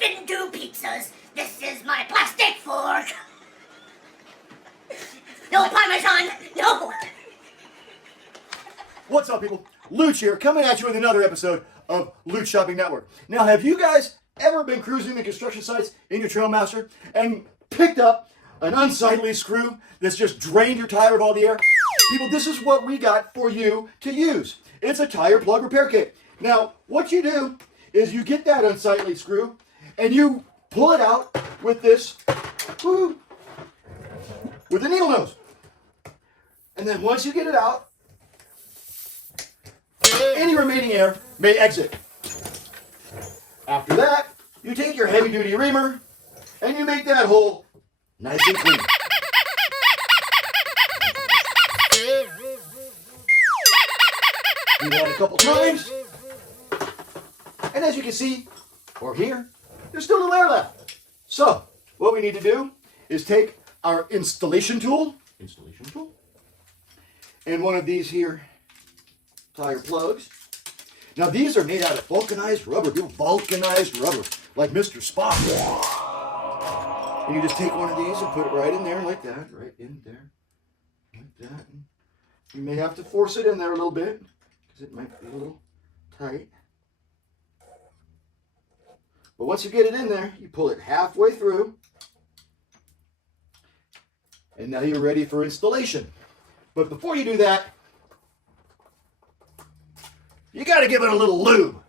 fit into pizzas. This is my plastic fork. No Parmesan, no. What's up, people? Luch here, coming at you with another episode of Luch Shopping Network. Now, have you guys ever been cruising the construction sites in your Trailmaster and picked up an unsightly screw that's just drained your tire of all the air? People, this is what we got for you to use. It's a tire plug repair kit. Now, what you do is you get that unsightly screw and you pull it out with this, with a needle nose. And then once you get it out, any remaining air may exit. After that, you take your heavy-duty reamer and you make that hole nice and clean. Do that a couple times. And as you can see, or hear, there's still a little air left. So, what we need to do is take our installation tool, and one of these here tire plugs. Now these are made out of vulcanized rubber, vulcanized rubber, like Mr. Spock. And you just take one of these and put it right in there like that, right in there, like that. You may have to force it in there a little bit, because it might be a little tight. But once you get it in there, you pull it halfway through, and now you're ready for installation. But before you do that, you got to give it a little lube.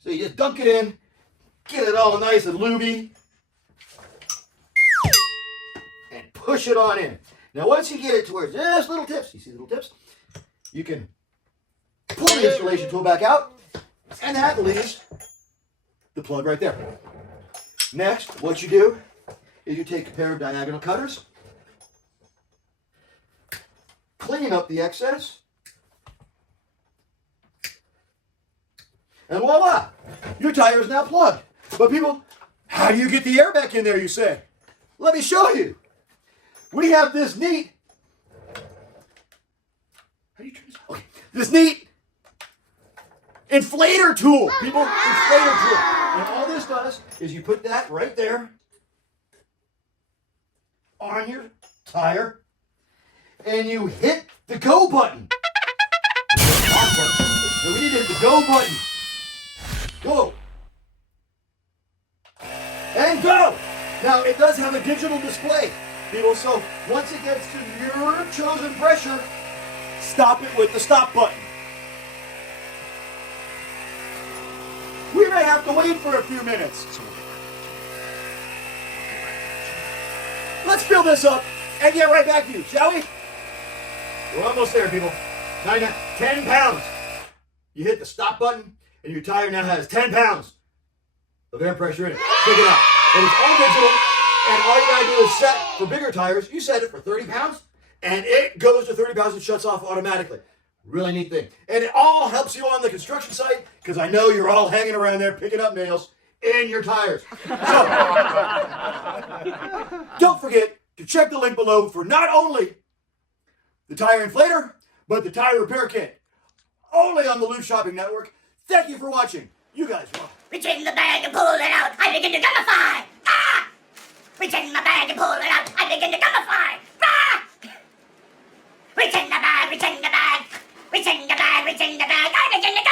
So you just dunk it in, get it all nice and lubey, and push it on in. Now once you get it to where it's just little tips, you see the little tips? You can pull the installation tool back out, and that leaves the plug right there. Next, what you do is you take a pair of diagonal cutters, clean up the excess, and voila, your tire is now plugged. But people, how do you get the air back in there, you say? Let me show you. We have this neat, how do you turn this? Okay, this neat inflator tool, people, inflator tool. And all this does is you put that right there on your tire, and you hit the go button. And we need to hit the go button. Go. And go. Now, it does have a digital display, people, so once it gets to your chosen pressure, stop it with the stop button. We may have to wait for a few minutes. Let's fill this up and get right back to you, shall we? We're almost there, people. 10 pounds. You hit the stop button, and your tire now has 10 pounds of air pressure in it. Check it out. And it's all digital, and all you gotta do is set, for bigger tires, you set it for 30 pounds, and it goes to 30 pounds and shuts off automatically. Really neat thing. And it all helps you on the construction site, because I know you're all hanging around there picking up nails in your tires. So, don't forget to check the link below for not only the tire inflator, but the tire repair kit. Only on the Luch Shopping Network. Thank you for watching. You guys rock. Reach in the bag and pull it out. I begin to gummify. Ah! Reach in the bag and pull it out. I begin to gummify. Ah! Reach in the bag, reach in the bag. Reach in the bag, reach in the bag. I begin to gummify.